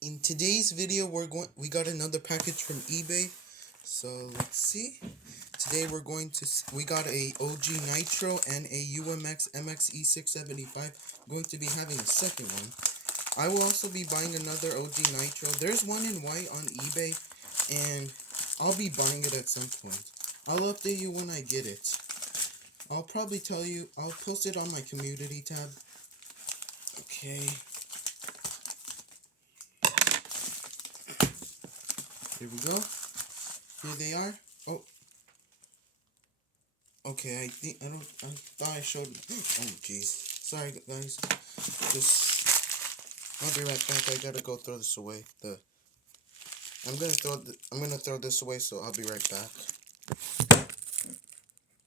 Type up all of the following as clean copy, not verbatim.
In today's video, we got another package from eBay. So let's see. Today we got a Ojji Nitro and a UMX MXE-675. I'm going to be having a second one. I will also be buying another Ojji Nitro. There's one in white on eBay, and I'll be buying it at some point. I'll update you when I get it. I'll probably tell you. I'll post it on my community tab. Okay. Here we go. Here they are. Oh. Okay, I thought I showed. Oh, jeez. Sorry, guys. I'll be right back. I gotta go throw this away. I'm gonna throw this away, so I'll be right back.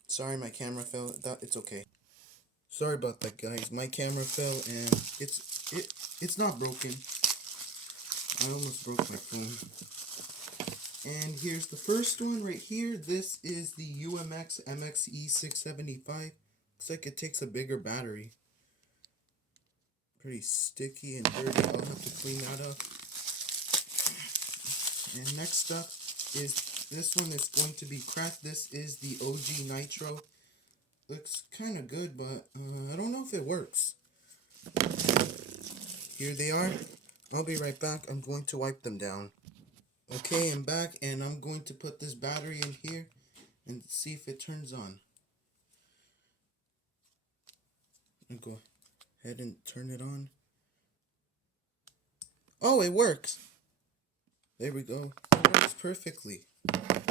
Sorry, my camera fell. It's okay. Sorry about that, guys. My camera fell, and it's not broken. I almost broke my phone. And here's the first one right here. This is the UMX MXE-675. Looks like it takes a bigger battery. Pretty sticky and dirty. I'll have to clean that up. And next up is this one is going to be cracked. This is the Ojji Nitro. Looks kind of good, but I don't know if it works. Here they are. I'll be right back. I'm going to wipe them down. Okay, I'm back, and I'm going to put this battery in here and see if it turns on. I'll go ahead and turn it on. Oh, it works. There we go. It works perfectly.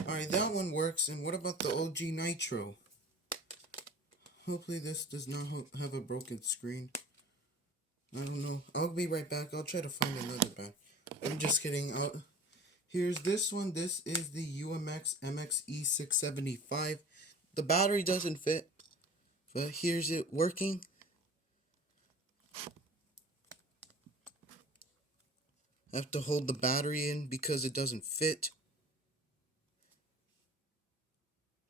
Alright, that one works. And what about the Ojji Nitro? Hopefully this does not have a broken screen. I don't know. I'll be right back. I'll try to find another bag. I'm just kidding. Here's this one. This is the UMX MXE-675. The battery doesn't fit, but here's it working. I have to hold the battery in because it doesn't fit.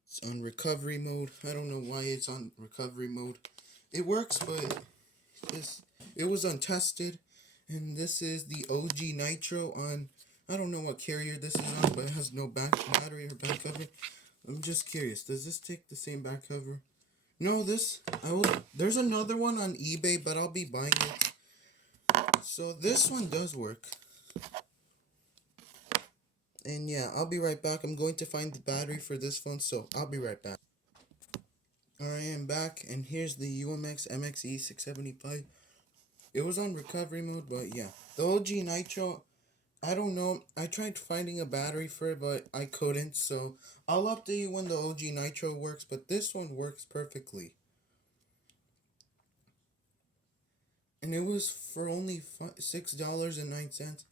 It's on recovery mode. I don't know why it's on recovery mode. It works, but it was untested. And this is the Ojji Nitro on, I don't know what carrier this is on, but it has no battery or back cover. I'm just curious, does this take the same back cover? No, there's another one on eBay, but I'll be buying it. So this one does work. And yeah, I'll be right back. I'm going to find the battery for this phone, so I'll be right back. Alright, I'm back, and here's the UMX MXE-675. It was on recovery mode, but yeah. The Ojji Nitro, I don't know. I tried finding a battery for it, but I couldn't. So I'll update you when the Ojji Nitro works, but this one works perfectly. And it was for only $6.09.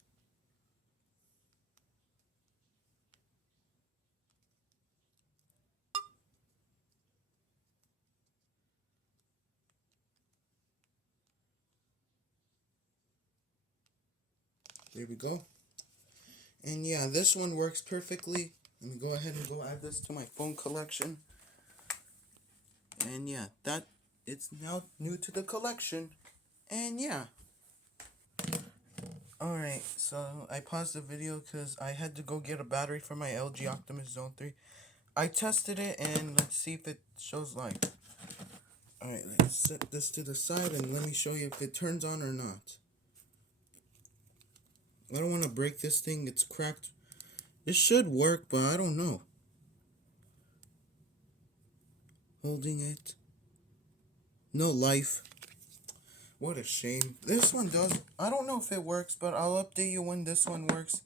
There we go. And yeah, this one works perfectly. Let me go ahead and go add this to my phone collection. And yeah, it's now new to the collection. And yeah. Alright, so I paused the video because I had to go get a battery for my LG Optimus Zone 3. I tested it, and let's see if it shows light. Alright, let's set this to the side and let me show you if it turns on or not. I don't want to break this thing, it's cracked. It should work, but I don't know. Holding it. No life. What a shame. This one does. I don't know if it works, but I'll update you when this one works.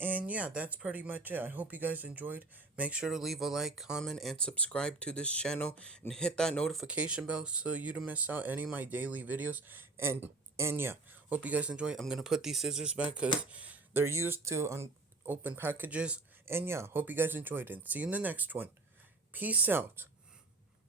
And yeah, that's pretty much it. I hope you guys enjoyed. Make sure to leave a like, comment, and subscribe to this channel. And hit that notification bell so you don't miss out any of my daily videos. And yeah, hope you guys enjoyed. I'm going to put these scissors back because they're used to open packages. And yeah, hope you guys enjoyed it. See you in the next one. Peace out.